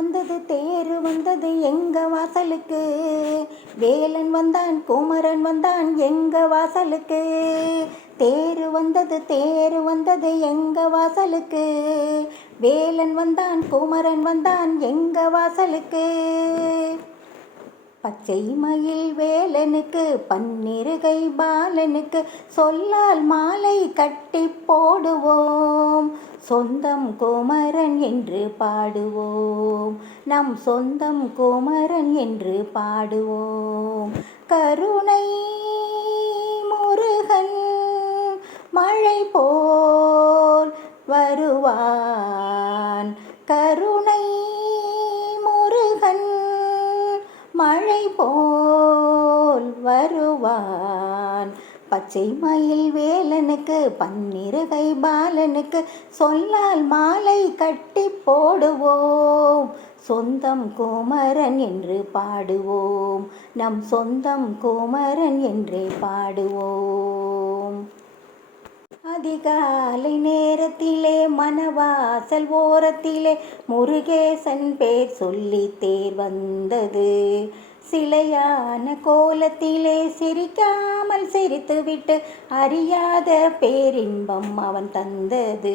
வந்தது தேரு வந்தது எங்க வாசலுக்கு, வேலன் வந்தான் குமரன் வந்தான் எங்க வாசலுக்கு. தேரு வந்தது எங்க வாசலுக்கு, வேலன் வந்தான் குமரன் வந்தான் எங்க வாசலுக்கு. பச்சை மயில் வேலனுக்கு பன்னிருகை பாலனுக்கு, சொல்லால் மாலை கட்டி போடுவோம், சொந்தம் குமரன் என்று பாடுவோம், நம் சொந்தம் குமரன் என்று பாடுவோம். கருணை முருகன் மழை போல் வருவான், கருணை முருகன் மழை போல் வருவான். பச்சை மயில் வேலனுக்கு பன்னிருகை பாலனுக்கு, சொல்லால் மாலை கட்டி போடுவோம், சொந்தம் குமரன் என்று பாடுவோம், நம் சொந்தம் குமரன் என்றே பாடுவோம். அதிகாலை நேரத்திலே மணவாசல் ஓரத்திலே முருகேசன் பேர் சொல்லி தேர் வந்தது, சிலையான கோலத்திலே சிரிக்காமல் சிரித்துவிட்டு அறியாத பேரின்பம் அவன் தந்தது.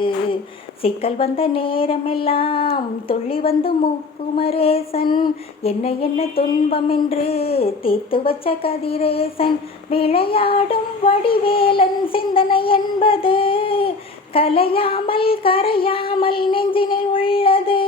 சிக்கல் வந்த நேரமெல்லாம் துள்ளி வந்து குமரேசன், என்ன என்ன துன்பம் என்று தீர்த்து வச்ச கதிரேசன். விளையாடும் வடிவேலன் சிந்தனை என்பது கலையாமல் கரையாமல் நெஞ்சினில் உள்ளது.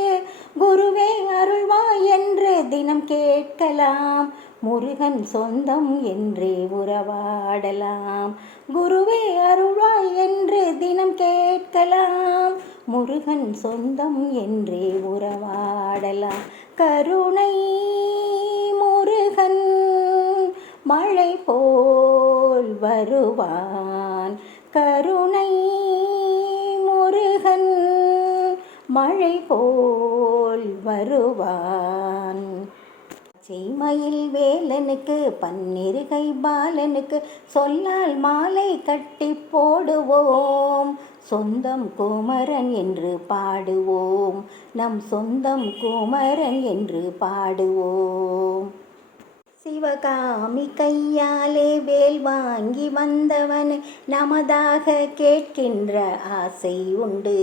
குருவே அருள்வாய் என்று தினம் கேட்கலாம், முருகன் சொந்தம் என்றே உறவாடலாம். குருவே அருள்வாய் என்று தினம் கேட்கலாம், முருகன் சொந்தம் என்றே உறவாடலாம். கருணை முருகன் மழை போல் வருவான், கருணை முருகன் மழை போல் வருவான். பச்சை மயில் வேலனுக்கு பன்னிருகை பாலனுக்கு, சொல்லால் மாலை கட்டி போடுவோம், சொந்தம் குமரன் என்று பாடுவோம், நம் சொந்தம் குமரன் என்று பாடுவோம். சிவகாமி கையாலே வேல் வாங்கி வந்தவன் நமதாக கேட்கின்ற ஆசை உண்டு.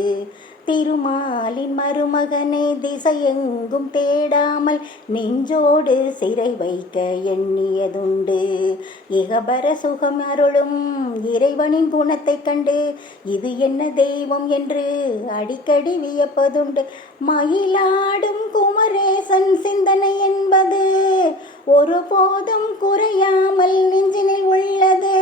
திருமாலின் மருமகனை திசையெங்கும் தேடாமல் நெஞ்சோடு சிறை வைக்க எண்ணியதுண்டு. இகபர சுகம் அருளும் இறைவனின் குணத்தை கண்டு இது என்ன தெய்வம் என்று அடிக்கடி வியப்பதுண்டு. மயிலாடும் குமரேசன் சிந்தனை என்பது ஒருபோதும் குறையாமல் நெஞ்சினில் உள்ளது.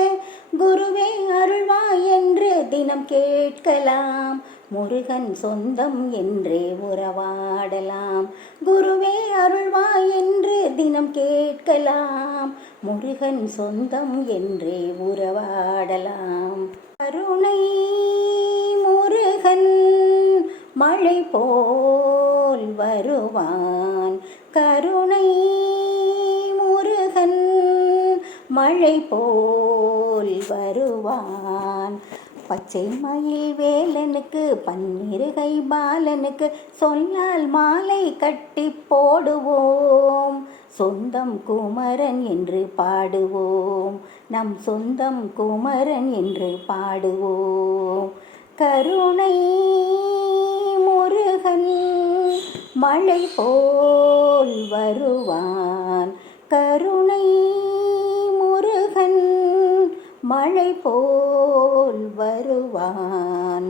குருவே அருள்வாய் என்று தினம் கேட்கலாம், முருகன் சொந்தம் என்றே உறவாடலாம். குருவே அருள்வாய் என்று தினம் கேட்கலாம், முருகன் சொந்தம் என்றே உறவாடலாம். கருணை முருகன் மழை போல் வருவான், கருணை முருகன் மழை போல் வருவான். பச்சை மயில் வேலனுக்கு பன்னிருகை பாலனுக்கு, சொல்லால் மாலை கட்டி போடுவோம், சொந்தம் குமரன் என்று பாடுவோம், நம் சொந்தம் குமரன் என்று பாடுவோம். கருணை முருகன் மழை போல் வருவான், கருணை முருகன் மழை போல் வருவான்.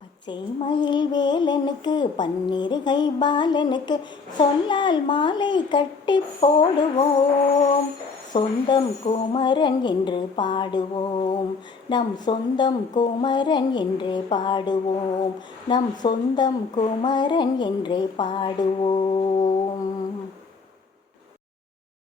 பச்சை மயில் வேலனுக்கு பன்னிருகை பாலனுக்கு, சொல்லால் மாலை கட்டி போடுவோம், சொந்தம் குமரன் என்று பாடுவோம், நம் சொந்தம் குமரன் என்றே பாடுவோம், நம் சொந்தம் குமரன் என்றே பாடுவோம்.